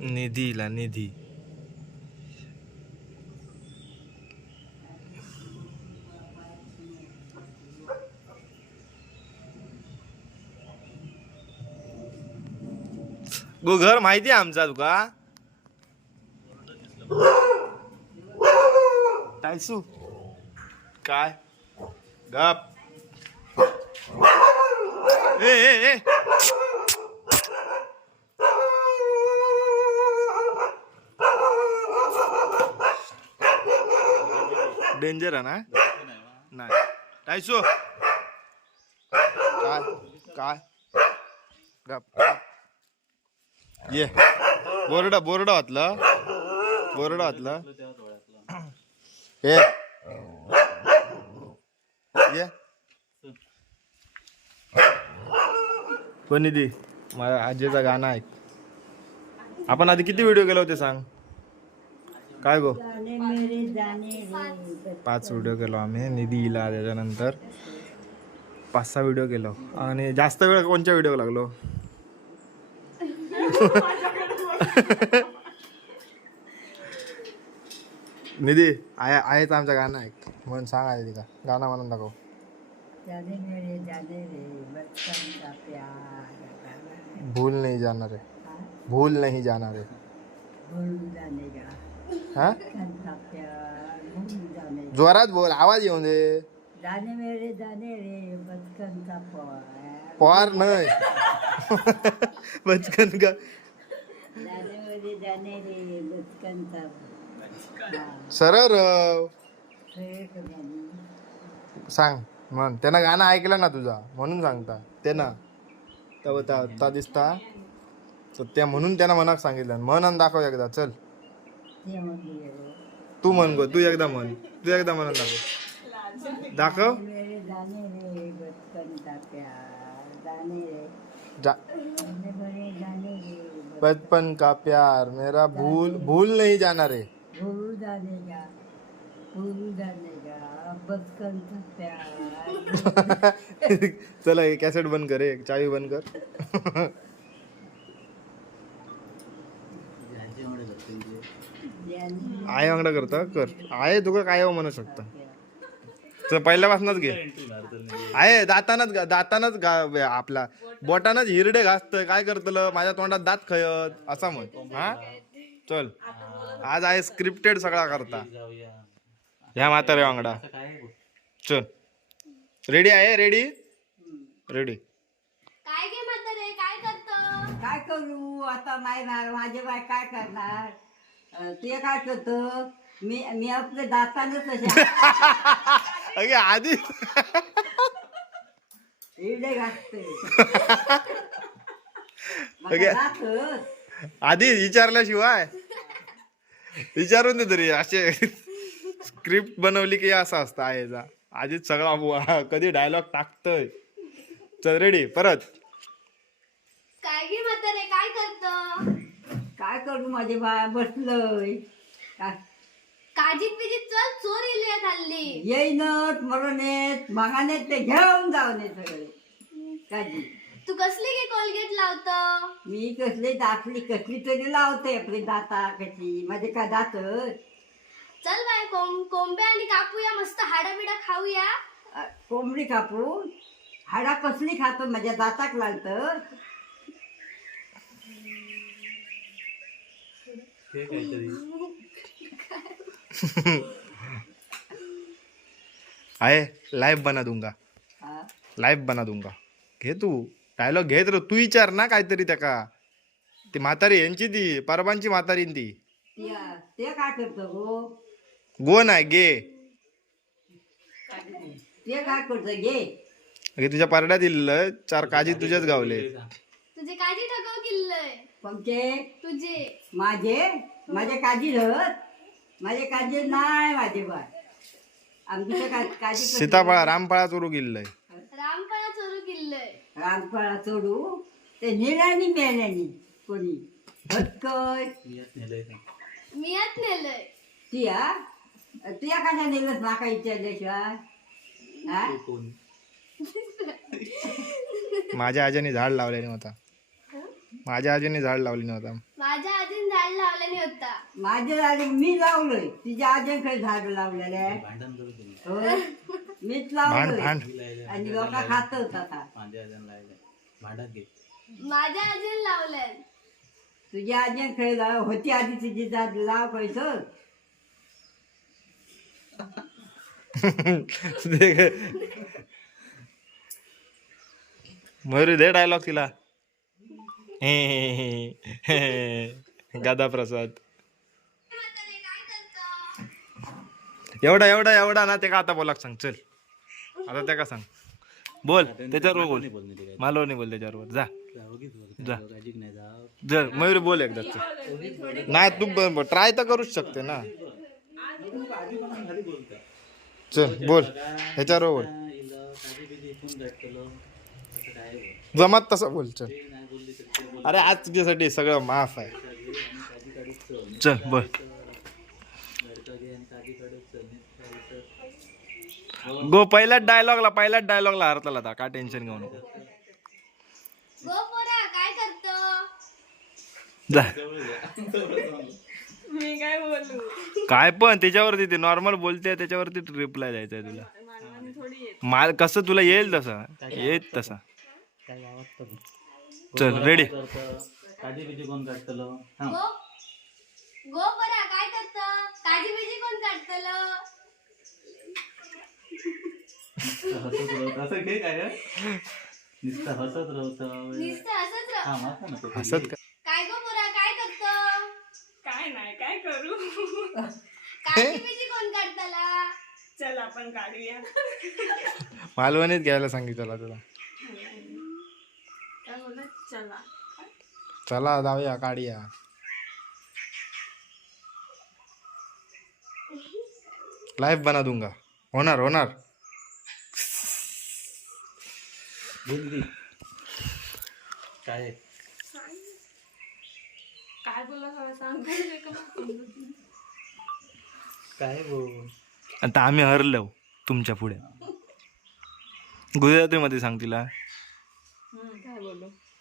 निधीला निधी. गो घर माहिती आहे आमचा तुका? टायसू काय? गप. ए ए ए. डेंजर आहे ना? नाही. सो काय? काय? गप. ये. बोरडा बोरडा वाचला बोरडा वाचला ये. ये. कोणी दी माझ्या आजीचा गाणं ऐक. आपण आधी किती व्हिडिओ केला होते सांग? काय गो? पाच व्हिडिओ केलो आम्ही निधी इला त्याच्यानंतर. पाच सहा व्हिडिओ केलो. आणि जास्त वेळ कोणत्या व्हिडिओ लागलो? निधी आहे आहेच आमचं गाणं ऐक म्हणून सांग आहे का गाणं म्हणून दाखव. भूल नाही जाणार. आहे भूल नाही जाणार. आहे भूल जाने का हा? जोरात बोल आवाज येऊन दे. पवार नाही. बचकन का? सरळ सांग म्हण. त्यानं गाणं ऐकलं ना तुझा म्हणून सांगता. त्यानं. तव दिसता. तर त्या म्हणून त्यानं मनाक सांगितलं. मन आणि दाखव एकदा चल. तू म्हण गो तू एकदा म्हण. तू एकदा म्हणून दाखव. दाखव. बचपन का प्यार जा. बचपन का प्यार मेरा भूल भूल नहीं जाना रे. भूल भूल बचपन का प्यार चला कैसेट बंद कर एक चावी बंद कर. आहे वांगडा करता कर. आहे तुका काय हो म्हणू शकता. तर पहिल्यापासूनच घे. आहे दातानच गा- दातानच गा- आपला. बोटानच हिरडे घासतय काय करतलं? माझ्या तोंडात दात खयत असा म्हण. हा? चल. आज आहे स्क्रिप्टेड सगळा करता. ह्या म्हातारे वांगडा. चल. रेडी आहे? रेडी रेडी काय गे म्हातारे? काय करतो? काय करू? आता नाही ना माझे बाय काय करणार? ते काय करतो? मी मी आपले दातानच तसे अगे आधी घासते. दातच आधी विचारल्याशिवाय. विचारून दे तरी असे स्क्रिप्ट बनवली की असं असतं आईचा आधीच सगळा बुवा कधी डायलॉग टाकतोय. चल रेडी परत. काय गे म्हातारे काय करतो? काय करू माझे बाय बसलोय? काय? काजीत बिजीत चल चोर इले खाल्ली येईनच मरून येत मागानेत ते घेऊन जाऊन येत सगळे. काजी तू कसली गे कोलगेट लावतो? मी कसली दातली कसली तरी लावते आपली दाता कशी. माझे काय दात? चल बाय कोंब कोंबे आणि कापूया मस्त हाडा बिडा खाऊया कोंबडी कापू हाडा कसली खातो? माझ्या दाताक लागत. आहे लाईव्ह बना दूंगा. लाईव्ह बना दूंगा. घे तू. डायलॉग घेत रे तू विचार ना काहीतरी त्याका. ती म्हातारी यांची ती परबांची म्हातारी न ती. ते काय करतो गो? गो नाही गे ते काय करतो अगे तुझ्या परड्यात इल्लं चार काजी तुझ्याच गावले. तुझे काजी ठकाव किल्लय. पंखे तुझे. माझे माझे काजी धरत माझे काजी नाही माझे बाय आमच्या का-? सीताफळा रामफळा चोरू गेलंय रामपणा चोरू किल्लय. रामफळा सोडू ते निळ्यानी मेल्यानी कोणी? भटकय. मियात नेलय. तिया तिया कशा नेलंच माका विचारल्याशिवाय हा? माझ्या आजीने झाड लावले नव्हता माझ्या आजीने झाड लावली नव्हता. माझ्या आजीन झाड लावल्याने होता माझे झाड मी लावलंय. तिच्या आजीकडे झाड लावलेले आहे. हो. मीच भांड लावलंय. भांड आणि लोक खात होता माझ्या जण लावले माझ्या लावलंय. तुझ्या आजीकडे लाव होती आधी तुझी झाड. लाव पैसं. मयुरी दे डायलॉग तिला. गदा प्रसाद एवढा एवढा एवढा ना ते का आता बोला सांग चल. आता ते का सांग? बोल त्याच्यावर बोल. बोल मी ते मला नाही बोल त्याच्यावर जा. जा. जर मयुरी बोल एकदा नाही तू ट्राय तर करूच शकते ना. चल बोल. ह्याच्यावर बोल. जमात तसं बोल चल. अरे आज तुझ्यासाठी सगळं माफ आहे. चल ठेवायचं. गो पहिल्याच डायलॉगला पहिल्याच डायलॉगला हरतला आता काय टेन्शन घेऊ नको. काय जा. काय पण त्याच्यावरती ते नॉर्मल बोलते त्याच्यावरती रिप्लाय द्यायचा आहे तुला. माल कसं तुला येईल तसं? येत तसा. काय गावात पण. चल रेडी काळजी बिजी कोण काढतलं हा. गो गो पोरा काय करतो? काळजी बिजी कोण काढतलं हसत राहत. असं काय काय नुसतं हसत राहत. नुसतं हसत का? काय गो पोरा काय करतो? काय नाही काय करू? काळजी बिजी कोण काढतला चल आपण काढूया. मालवणीत घ्यायला सांगितलं तुला काय बोलत चला चला जाऊया काढूया लाईफ बना दूंगा. होणार होणार. काय? काय बोलला हवं सांग. काय बोल? आता आम्ही हरलो तुमच्यापुढे. गुजरातीमध्ये सांग तिला.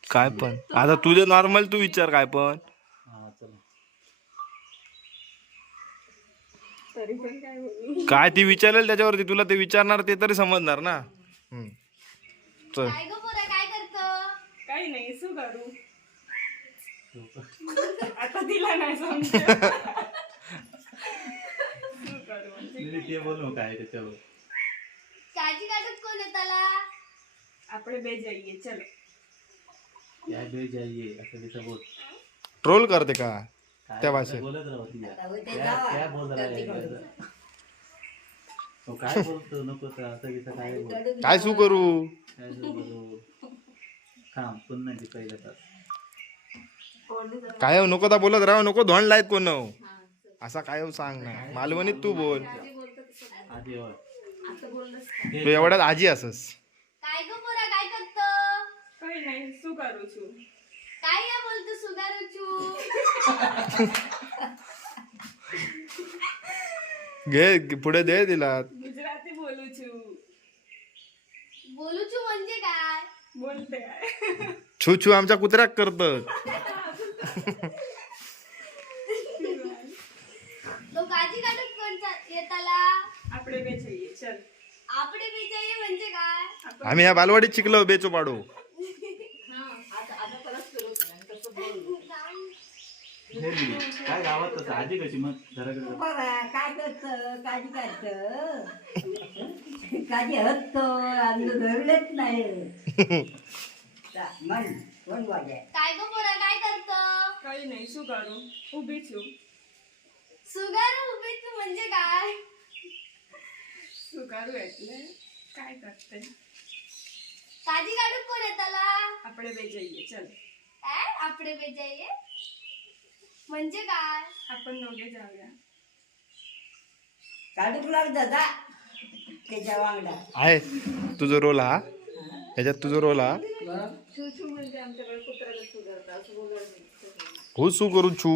काय पण. आता तुझं नॉर्मल तू विचार काय पण. हा चला तरी पण काय ती विचारेल त्याच्यावरती तुला ते विचारणार ते तरी समजणार ना. हम्म. चल. काय गो पोरा काय करतो? काही नाही सू करू आता तिला नाही समजत. सू करू म्हणजे दीदी ते बोल मग काय त्याच्यावर? काळजी काढत कोण येताला आपले बे जाइए चलो. या बे जाइए असं तिथं बोल ट्रोल करते का? त्या भाषेत. बोलत क्या जावा. क्या बोल रहा है तो काय बोलतो नको तर असं तिथं काय बोल काय सू करू? काय सु बोलू थांब पुन्हा ती पहिलं तास काय हो, नको तर बोलत राह नको धोंड लायत कोण असा काय हो सांग ना. मालवणीत तू बोल. आधी होय तू एवढ्यात आजी असस. काय गो काय या घे पुढे दे तिला. गुजराती बोलू छू. बोलूचू म्हणजे काय? बोलते. आहे छू छू आमच्या कुत्र्याक करत. म्हणजे काय? आम्ही ह्या बालवाडीत शिकलो बेचो पाडू ठेरली. काय गावात तसं? आजी कशी मग? घराकडे? काय करत? धरलेच नाही. काय गो पोरा? काय करत? काही नाही सुगारू. उभी येऊ सुगारू म्हणजे काय? सुगारू काय करते काजी काढून कोण येताला आपले बेजाइये चल. आपले बेजाइये म्हणजे काय? आपण दोघे जाऊया. काढूक लागत जा त्याच्या वांगडा. आहे. तुझं रोल हा. ह्याच्यात तुझं रोल हा. हो सू करू छू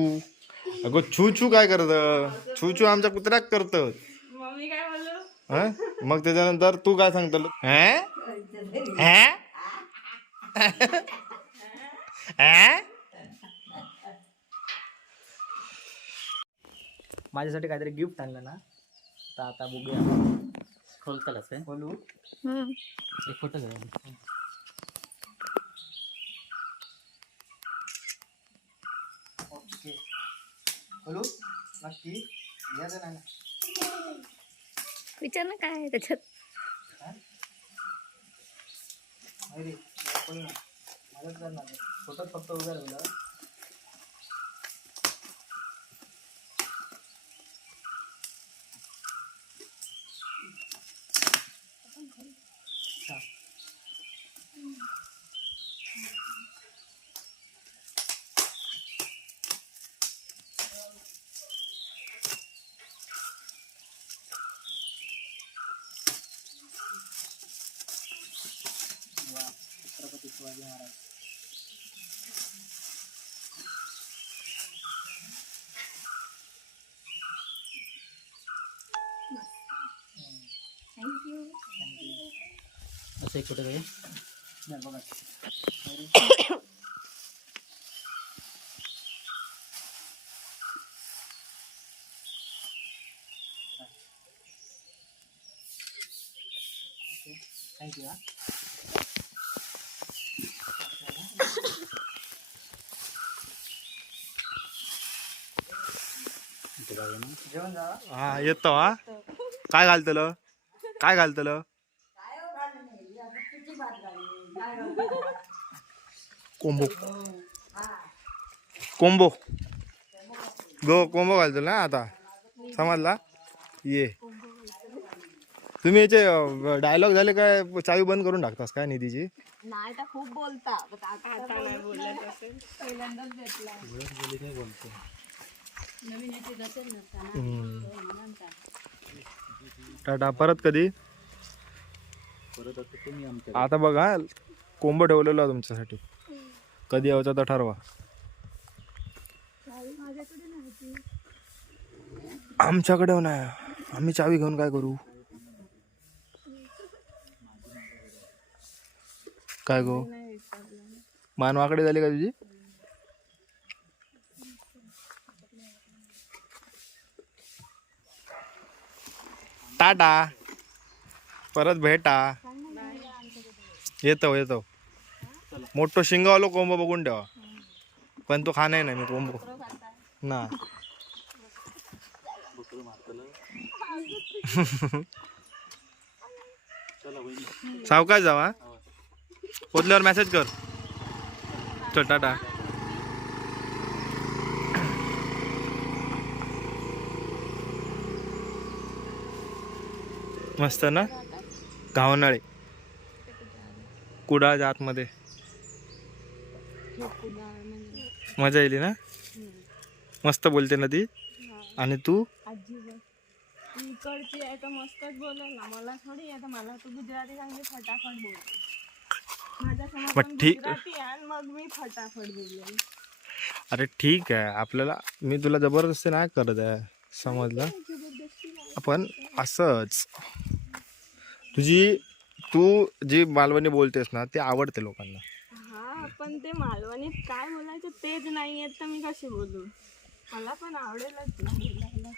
अगो छू छू काय करत? छू छू आमच्या कुत्र्याक करत. मम्मी काय बोलू मग त्याच्यानंतर तू काय सांगतो हे? हे? हे? माझ्यासाठी काहीतरी गिफ्ट आणलं ना तर आता बघूया. खोलतालच काय? बोलू एक फोटो घ्या ओके. बोलू नक्की. घ्यायचं नाही ना. विचार ना काय आहे त्याच्यात. नाही रे बोलू ना मदत करणार फोटोत फक्त उभं राहिलं. असं एक फोटो घ्या नाही बघा थँक्यू हा इथे जाऊया ना जेवण जा हा येतो हा काय घालतलं काय घालतलं काय हो घालून नाही, या किती भात घालून, काय हो? कोंबो. कोंबो गो कोंबो घालतो ना आता. समजला? ये. तुम्ही याचे डायलॉग झाले काय? चावी बंद करून टाकतास काय निधीची? नाही तर खूप बोलता. पण आता आता नाही बोलत असेल. पहिल्यांदाच भेटला. बोली काय बोलतो? टाटा परत कधी? परत आता तुम्ही आमच्या आता बघा. कोंबो ठेवलेलो आहे तुमच्यासाठी. कधी यायचं तर ठरवा. आमच्याकडे नाही. आम्ही चावी घेऊन काय करू? काय गो? मानवाकडे झाली का तुझी? टाटा. परत भेटा. येतो येतो. मोठं शिंगावलो कोंबो बघून ठेवा. पण तो खाणार नाही मी कोंब ना. सावकाश जावा पोचल्यावर मेसेज कर. चल टाटा. मस्त ना? घावनाळे. कुडाळच्या आतमध्ये. मजा येईल ना? मस्त बोलते ना ती? आणि तू? अजिबात इकडची आहे तर मस्तच बोलेल ना. मला थोडी आहे तर मला तू गुजराती सांगते फटाफट बोलते माझ्यासमोर मग पण ठीक- गुजराती आहे आणि मग मी फटाफट बोलेल. अरे ठीक आहे. आपल्याला मी तुला जबरदस्ती नाही करत आहे समजलं? आपण असंच. तुझी तू जी मालवणी बोलतेस ना ते आवडते लोकांना. पण ते मालवणीत काय बोलायचं तेच नाही येत तर मी कशी बोलू? मला पण आवडेलच ना बोलायला.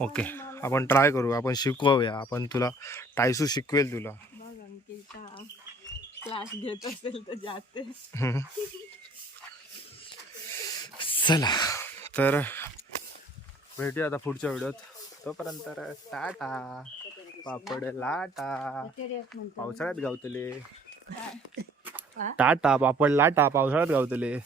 ओके आपण ट्राय करू आपण शिकवूया आपण तुला टायसू शिकवेल तुला. बघ अंकिता क्लास घेत असेल तर जाते. चला तर भेटूया आता पुढच्या व्हिडिओत. तोपर्यंत टाटा पापड लाटा. पावसाळ्यात गावतले. टाटा पापड लाटा पावसाळ्यात गावतले.